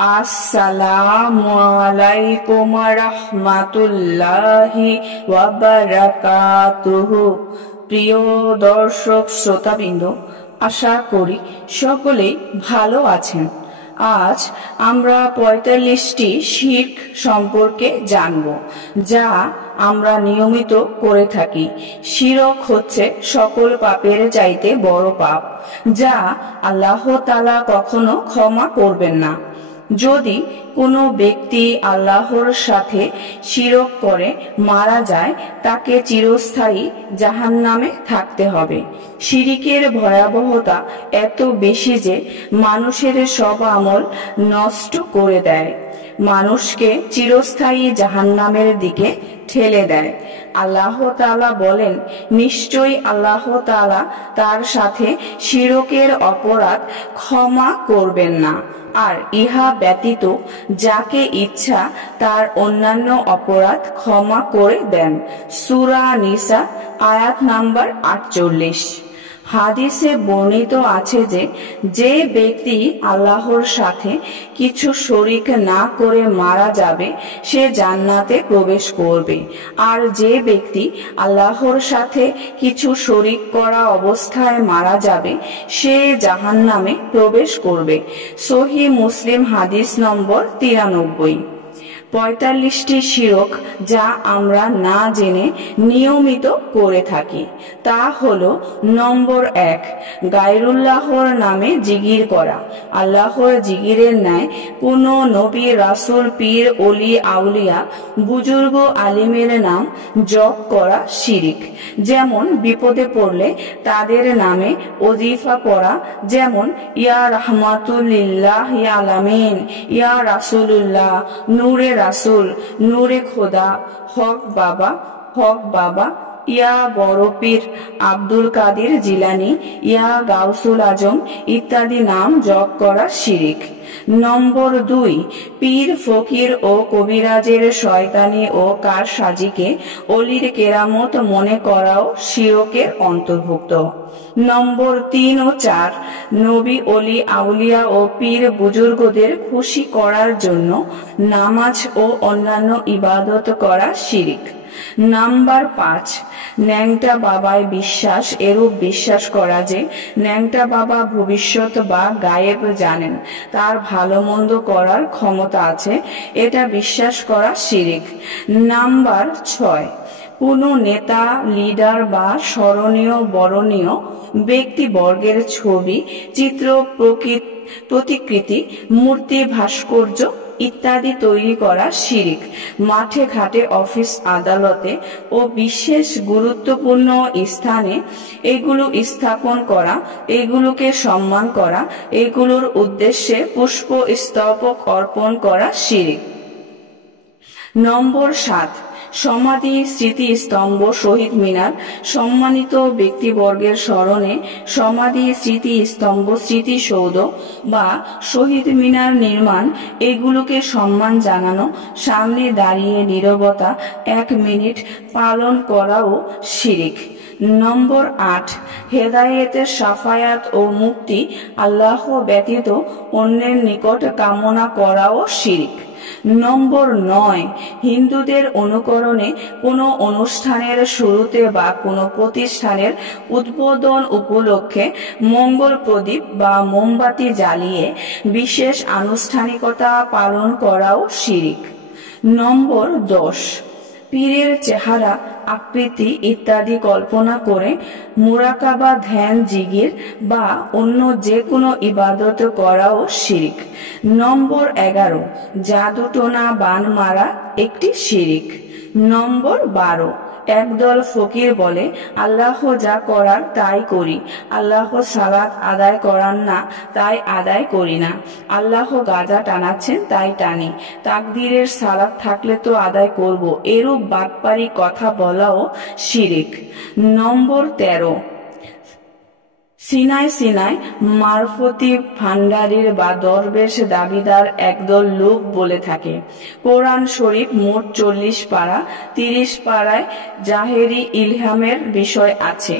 আসসালামু আলাইকুম রাহমাতুল্লাহি ওয়া বারাকাতুহু। প্রিয় দর্শক শ্রোতাবৃন্দ, আশা করি সকলেই ভালো আছেন। আজ আমরা ৪৫টি শিরক সম্পর্কে জানব, যা আমরা নিয়মিত করে থাকি। শিরক হচ্ছে সকল পাপের চাইতে বড় পাপ, যা আল্লাহ তাআলা কখনো ক্ষমা করবেন না। যদি কোনো ব্যক্তি আল্লাহর সাথে শিরক করে মারা যায়, তাকে চিরস্থায়ী জাহান্নামে থাকতে হবে। শিরকের ভয়াবহতা এত বেশি যে মানুষের সব আমল নষ্ট করে দেয়, মানুষকে চিরস্থায়ী জাহান্নামের দিকে ঠেলে দেয়। আল্লাহ তাআলা বলেন, নিশ্চয়ই আল্লাহ তাআলা তার সাথে শিরকের অপরাধ ক্ষমা করবেন না, আর ইহা ব্যতীত যাকে ইচ্ছা তার অন্যান্য অপরাধ ক্ষমা করে দেন। সূরা নিসা আয়াত নাম্বার ৪৮। হাদিসে বর্ণিত আছে যে, যে ব্যক্তি আল্লাহর সাথে কিছু শরিক না করে মারা যাবে, সে জান্নাতে প্রবেশ করবে। আর যে ব্যক্তি আল্লাহর সাথে কিছু শরিক করা অবস্থায় মারা যাবে, সে জাহান্নামে প্রবেশ করবে। সহিহ মুসলিম হাদিস নম্বর ৯৩। ৪৫টি শিরক যা আমরা না জেনে নিয়মিত করে থাকি, তা হলো: নম্বর ১, গায়রুল্লাহর নামে জিকির করা। আল্লাহর জিকিরের ন্যায় কোনো নবী, রাসূল, পীর, ওলি, আউলিয়া, বুজুর্গ, আলিমের নাম জপ করা শিরিক। যেমন বিপদে পড়লে তাদের নামে ওজিফা পড়া, যেমন ইয়া রাহমাতুল্লিল্লাহ আলামিন, ইয়া রাসূলুল্লাহ, নূরে রাসূল, নূরে খোদা, হক বাবা, হক বাবা, ইয়া বড় পীর আব্দুল কাদের জিলানী, ইয়া গাউসুল আজম ইত্যাদি নাম জপ করা শিরিক। নম্বর ২, পীর, ফকির ও কবিরাজের শয়তানি ও কারসাজিকে অলির কেরামত মনে করাও শিরকের অন্তর্ভুক্ত। নম্বর ৩ ও ৪, নবী, অলি, আউলিয়া ও পীর বুজুর্গদের খুশি করার জন্য নামাজ ও অন্যান্য ইবাদত করা শিরিক। নাম্বার ৫, ন্যাংটা বাবায় বিশ্বাস। এরূপ বিশ্বাস করা যে ন্যাংটা বাবা ভবিষ্যৎ বা গায়েব জানেন, তার ভালো মন্দ করার ক্ষমতা আছে, এটা বিশ্বাস করা শিরিক। নাম্বার ৬, কোনো নেতা, লিডার বা স্মরণীয় বরণীয় ব্যক্তিবর্গের ছবি, চিত্র, প্রতিকৃতি, মূর্তি, ভাস্কর্য ইত্যাদি তৈরি করা শিরিক। মাঠে ঘাটে, অফিস আদালতে ও বিশেষ গুরুত্বপূর্ণ স্থানে এগুলো স্থাপন করা, এগুলোকে সম্মান করা, এগুলোর উদ্দেশ্যে পুষ্পস্তবক অর্পণ করা শিরিক। নম্বর ৭, সমাধি, স্মৃতিস্তম্ভ, শহীদ মিনার, সম্মানিত ব্যক্তিবর্গের স্মরণে সমাধি, স্মৃতিস্তম্ভ, স্মৃতিসৌধ বা শহীদ মিনার নির্মাণ, এগুলোকে সম্মান জানানো, সামনে দাঁড়িয়ে নীরবতা ১ মিনিট পালন করাও শিরিক। নম্বর ৮, হেদায়েত, সাফায়াত ও মুক্তি আল্লাহ ব্যতীত অন্যের নিকট কামনা করাও শিরিক। নম্বর ৯, হিন্দুদের অনুকরণে কোনো অনুষ্ঠানের শুরুতে বা কোনো প্রতিষ্ঠানের উদ্বোধন উপলক্ষে মঙ্গল প্রদীপ বা মোমবাতি জ্বালিয়ে বিশেষ আনুষ্ঠানিকতা পালন করাও শিরিক। নম্বর ১০, পীরের চেহারা, আকৃতি ইত্যাদি কল্পনা করে মুরাকাবা, ধ্যান, জিকির বা অন্য যে কোনো ইবাদত করাও শিরিক। নম্বর ১১, জাদু টোনা, বান মারা একটি শিরিক। নম্বর ১২, একদল ফকির বলে, আল্লাহ যা করার তাই করি, আল্লাহ সালাত আদায় করান না তাই আদায় করি না, আল্লাহ গাজা টানাচ্ছেন তাই টানি, তাকদীরের সালাত থাকলে তো আদায় করব, এরূপ বাটপারি কথা বলাও শিরিক। নম্বর ১৩, সিনায় মারফতি ভান্ডারীর বা দরবেশ দাবিদার একদল লোক বলে থাকে, কোরআন শরীফ মোট ৪০ পারা, ৩০ পারায় জাহেরি ইলহামের বিষয় আছে,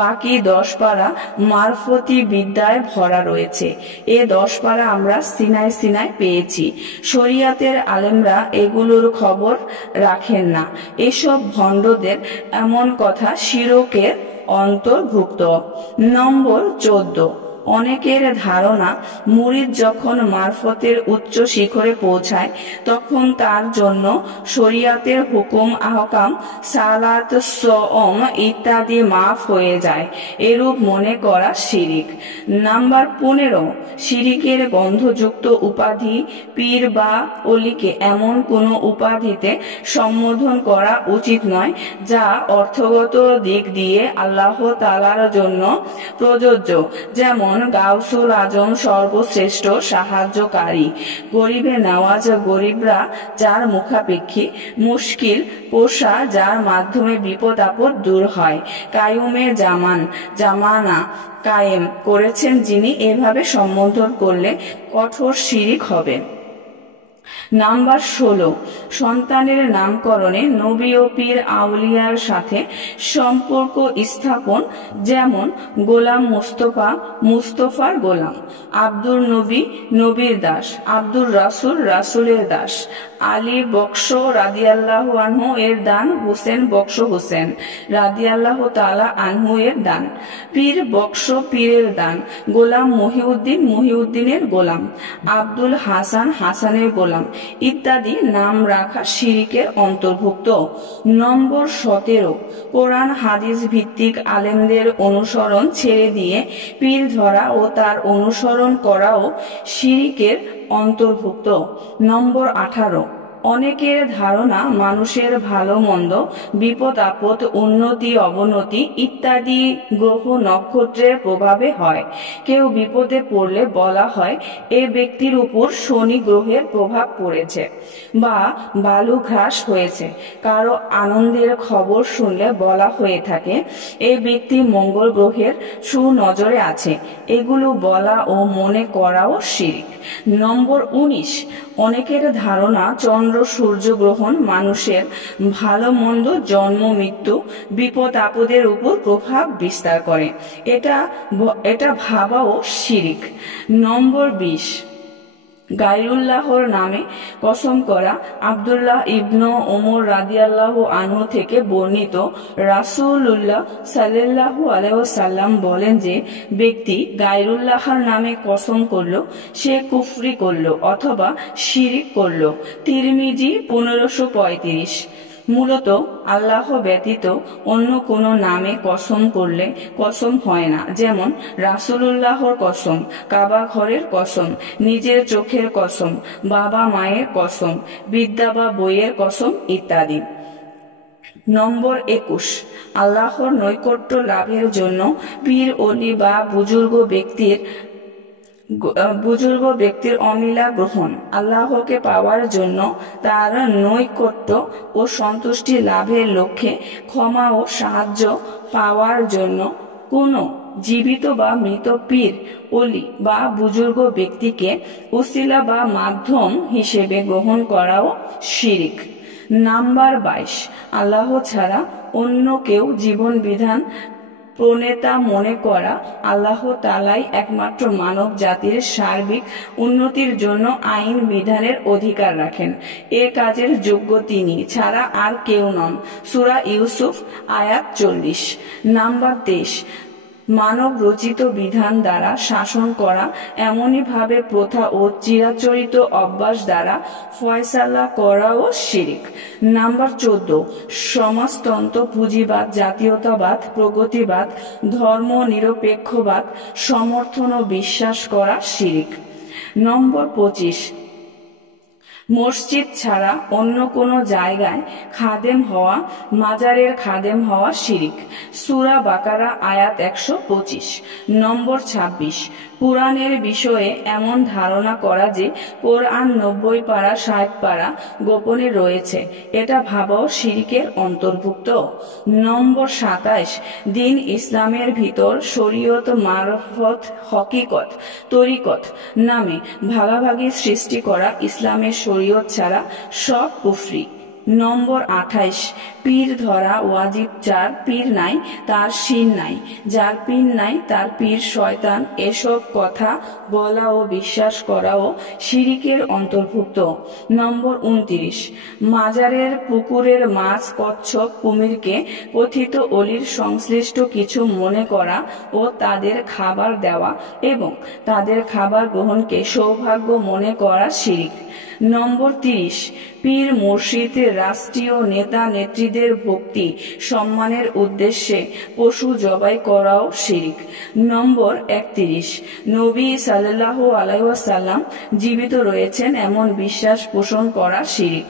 বাকি 10 পারা মারফতি বিদ্যায় ভরা রয়েছে। এ 10 পারা আমরা সিনায় সিনায় পেয়েছি। শরিয়াতের আলেমরা এগুলোর খবর রাখেন না। এসব ভণ্ডদের এমন কথা শিরকের অন্তর্ভুক্ত। নম্বর 14, অনেকের ধারণা মুরিদ যখন মারফতের উচ্চ শিখরে পৌঁছায় তখন তার জন্য শরিয়াতের হুকুম আহকাম সালাত সওম ইত্যাদি মাফ হয়ে যায়। এরূপ মনে করা শিরিক। নাম্বার 15, শিরিকের গন্ধযুক্ত উপাধি পীর বা অলিকে এমন কোনো উপাধিতে সম্বোধন করা উচিত নয় যা অর্থগত দিক দিয়ে আল্লাহ তাআলার জন্য প্রযোজ্য, যেমন গাউসুল আজম সর্বশ্রেষ্ঠ সাহায্যকারী, গরিবে নওয়াজ গরিবরা যার মুখাপেক্ষী, মুশকিল পোষা যার মাধ্যমে বিপদ আপদ দূর হয়, কায়ুমে জামানা কায়েম করেছেন যিনি, এভাবে সম্বোধন করলে কঠোর শিরিক হবে। নাম্বার 16, সন্তানের নামকরণে নবী ও পীর আউলিয়ার সাথে সম্পর্ক স্থাপন, যেমন গোলাম মুস্তফা মুস্তফার গোলাম, আব্দুর নবী নবীর দাস, আব্দুর রাসূল রাসূলের দাস, আলী বক্স রাদিয়াল্লাহু আনহু এর দান, হুসেন বক্স হুসেন রাদিয়াল্লাহু তাআলা আনহু এর দান, পীর বক্স পীরের দান, গোলাম মহিউদ্দিন মহিউদ্দিনের গোলাম, আব্দুল হাসান হাসানের গোলাম ইত্যাদি নাম রাখা শিরিকের অন্তর্ভুক্ত। নম্বর 17, কোরআন হাদিস ভিত্তিক আলেমদের অনুসরণ ছেড়ে দিয়ে পীর ধরা ও তার অনুসরণ করাও শিরিকের অন্তর্ভুক্ত। নম্বর 18, অনেকের ধারণা মানুষের ভালো মন্দ, বিপদ আপদ, উন্নতি অবনতি ইত্যাদি গ্রহ নক্ষত্রের প্রভাবে হয়। কেউ বিপদে পড়লে বলা হয় এ ব্যক্তির উপর শনি গ্রহের প্রভাব পড়েছে বা বালু ঘ্রাস হয়েছে। কারো আনন্দের খবর শুনলে বলা হয়ে থাকে এ ব্যক্তি মঙ্গল গ্রহের সুনজরে আছে। এগুলো বলা ও মনে করাও শিরিক। নম্বর 19, অনেকের ধারণা চন্দ্র সূর্য গ্রহণ মানুষের ভালো মন্দ, জন্ম মৃত্যু, বিপদ আপদের উপর প্রভাব বিস্তার করে। এটা ভাবাও শিরিক। নম্বর 20, গায়রুল্লাহর নামে কসম করা। আব্দুল্লাহ ইবনু ওমর রাদিয়াল্লাহু আনহু থেকে বর্ণিত, রাসূলুল্লাহ সাল্লাল্লাহু আলাইহি ওয়াসাল্লাম বলেন যে ব্যক্তি গায়রুল্লাহর নামে কসম করল সে কুফরি করল অথবা শিরিক করল। তিরমিজি 1535। মূলত আল্লাহ ব্যতীত অন্য কোনো নামে কসম করলে কসম হয় না, যেমন রাসূলুল্লাহর কসম, কাবা ঘরের কসম, নিজের চোখের কসম, বাবা মায়ের কসম, বিদ্যা বা বইয়ের কসম ইত্যাদি। নম্বর 21, আল্লাহর নৈকট্য লাভের জন্য পীর অলি বা বুজুর্গ ব্যক্তির অমিলা গ্রহণ। আল্লাহকে পাওয়ার জন্য, তার নৈকট্য ও সন্তুষ্টি লাভের লক্ষ্যে, ক্ষমা ও সাহায্য পাওয়ার জন্য কোনো জীবিত বা মৃত পীর অলি বা বুজুর্গ ব্যক্তিকে উসিলা বা মাধ্যম হিসেবে গ্রহণ করাও শিরিক। নাম্বার 22, আল্লাহ ছাড়া অন্য কেউ জীবন বিধান প্রণেতা মনে করা। আল্লাহ তাআলাই একমাত্র মানব জাতির সার্বিক উন্নতির জন্য আইন বিধানের অধিকার রাখেন। এ কাজের যোগ্য তিনি ছাড়া আর কেউ নন। সূরা ইউসুফ আয়াত 40। নাম্বার 23, মানব রচিত বিধান দ্বারা শাসন করা, এমনই ভাবে প্রথা ও চিরাচরিত অভ্যাস দ্বারা ফয়সালা করাও শিরিক। নাম্বার 14, সমাজতন্ত্র, পুঁজিবাদ, জাতীয়তাবাদ, প্রগতিবাদ, ধর্ম নিরপেক্ষবাদ সমর্থন ও বিশ্বাস করা শিরিক। নম্বর 25, মসজিদ ছাড়া অন্য কোনো জায়গায় খাদেম হওয়া, মাজারের খাদেম হওয়া শিরিক। সূরা বাকারা আয়াত 125। নম্বর 26, কুরআনের বিষয়ে এমন ধারণা করা যে কোরআন 90 পারা 60 পারা গোপনে রয়েছে, এটা ভাবাও শিরিকের অন্তর্ভুক্ত। নম্বর 27, দিন ইসলামের ভিতর শরীয়ত, মারফত, হকিকত, তরিকত নামে ভাগাভাগি সৃষ্টি করা। ইসলামের শরীয়ত ছাড়া সব কুফরি। নম্বর 28, পীর ধরা ওয়াজিব। যার পীর নাই তার শির নাই, যার পীর নাই তার পীর শয়তান। এসব কথা বলা ও বিশ্বাস করাও শিরিকের অন্তর্ভুক্ত। নম্বর 29, মাজারের পুকুরের মাছ, কচ্ছপ, কুমিরকে পথিত অলির সংশ্লিষ্ট কিছু মনে করা ও তাদের খাবার দেওয়া এবং তাদের খাবার গ্রহণকে সৌভাগ্য মনে করা শিরিক। নম্বর 30, পীর মুর্শিদের রাষ্ট্রীয় নেতা নেত্রীদের ভক্তি সম্মানের উদ্দেশ্যে পশু জবাই করাও শিরিক। নম্বর 31, নবী সাল্লাল্লাহু আলাইহি ওয়াসাল্লাম জীবিত রয়েছেন এমন বিশ্বাস পোষণ করা শিরিক।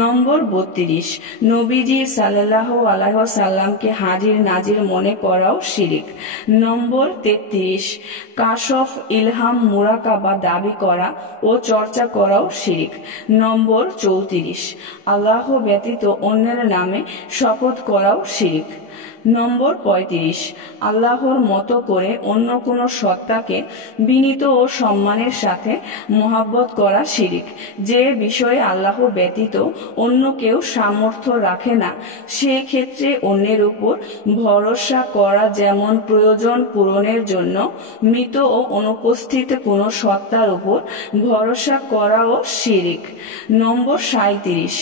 নম্বর 32, নবীজি সাল্লাল্লাহু আলাইহি ওয়াসাল্লামকে হাজির নাজির মনে করাও শিরিক। নম্বর 33, কাশফ, ইলহাম, মুরাকাবা দাবি করা ও চর্চা করাও শিরিক। নম্বর 34, আল্লাহ ব্যতীত অন্যের নামে শপথ করাও শিরিক। নম্বর 35, আল্লাহর মতো করে অন্য কোনো সত্তাকে বিনীত ও সম্মানের সাথে মহাব্বত করা শিরিক। যে বিষয়ে আল্লাহ ব্যতীত অন্য কেউ সামর্থ্য রাখে না সে ক্ষেত্রে অন্যের উপর ভরসা করা, যেমন প্রয়োজন পূরণের জন্য মৃত ও অনুপস্থিত কোনো সত্তার উপর ভরসা করাও শিরিক। নম্বর 37,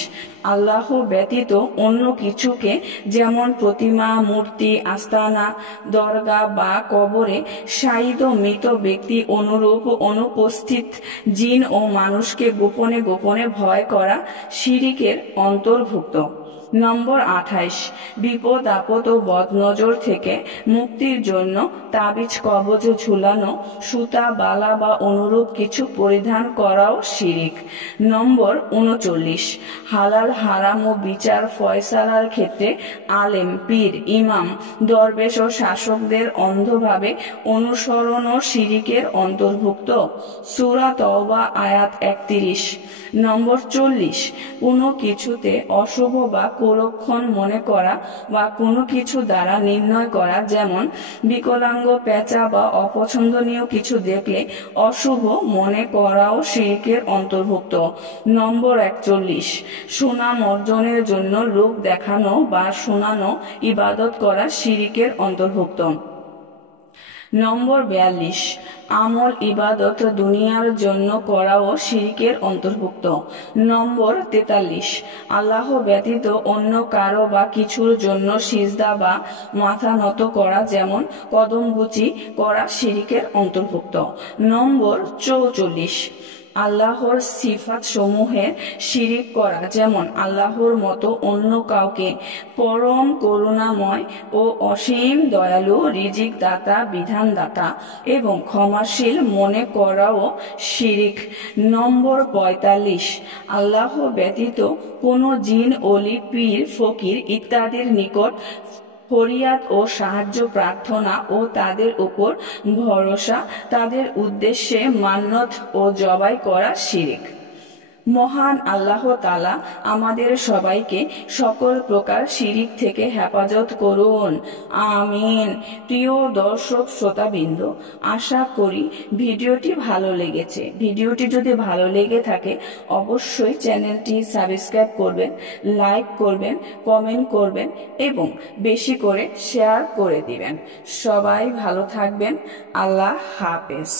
আল্লাহ ব্যতীত অন্য কিছুকে, যেমন প্রতিমা, মূর্তি, আস্তানা, দরগা বা কবরে শায়িত মৃত ব্যক্তি অনুরূপ অনুপস্থিত জিন ও মানুষকে গোপনে গোপনে ভয় করা শিরিকের অন্তর্ভুক্ত। নম্বর 28, বিপদ আপদ ও বদনজর থেকে মুক্তির জন্য তাবিজ, কবজ ঝুলানো, সুতা, বালা বা অনুরূপ কিছু পরিধান করাও শিরিক। নম্বর 39, হালাল হারাম ও বিচার ফয়সালার ক্ষেত্রে আলেম, পীর, ইমাম, দরবেশ ও শাসকদের অন্ধভাবে অনুসরণ ও শিরিকের অন্তর্ভুক্ত। সূরা তওবা আয়াত 31। নম্বর 40, কোনো কিছুতে অশুভ বা কুলক্ষণ মনে করা বা কোনো কিছু দ্বারা নির্ণয় করা, যেমন বিকলাঙ্গ, পেঁচা বা অপছন্দনীয় কিছু দেখলে অশুভ মনে করাও শিরকের অন্তর্ভুক্ত। নম্বর 41, সুনাম অর্জনের জন্য লোক দেখানো বা শোনানো ইবাদত করা শিরকের অন্তর্ভুক্ত। নম্বর 42, আমল ইবাদত দুনিয়ার জন্য করাও শিরকের অন্তর্ভুক্ত। নম্বর 43, আল্লাহ ব্যতীত অন্য কারো বা কিছুর জন্য সিজদা বা মাথা নত করা, যেমন কদমবুচি করা শিরকের অন্তর্ভুক্ত। নম্বর 44, আল্লাহর সিফাত সমূহে শিরিক করা, যেমন আল্লাহর মতো অন্য কাউকে পরম করুণাময় ও অসীম দয়ালু, রিজিক দাতা, বিধান দাতা এবং ক্ষমাশীল মনে করাও শিরিক। নম্বর 45, আল্লাহ ব্যতীত কোনো জিন, অলি, পীর, ফকির ইত্যাদির নিকট ফরিয়াদ ও সাহায্য প্রার্থনা ও তাদের উপর ভরসা, তাদের উদ্দেশ্যে মান্নত ও জবাই করা শিরিক। মহান আল্লাহ তাআলা আমাদের সবাইকে সকল প্রকার শিরিক থেকে হেফাজত করুন, আমিন। প্রিয় দর্শক শ্রোতাবৃন্দ, আশা করি ভিডিওটি ভালো লেগেছে। ভিডিওটি যদি ভালো লেগে থাকে অবশ্যই চ্যানেলটি সাবস্ক্রাইব করবেন, লাইক করবেন, কমেন্ট করবেন এবং বেশি করে শেয়ার করে দিবেন। সবাই ভালো থাকবেন। আল্লাহ হাফেজ।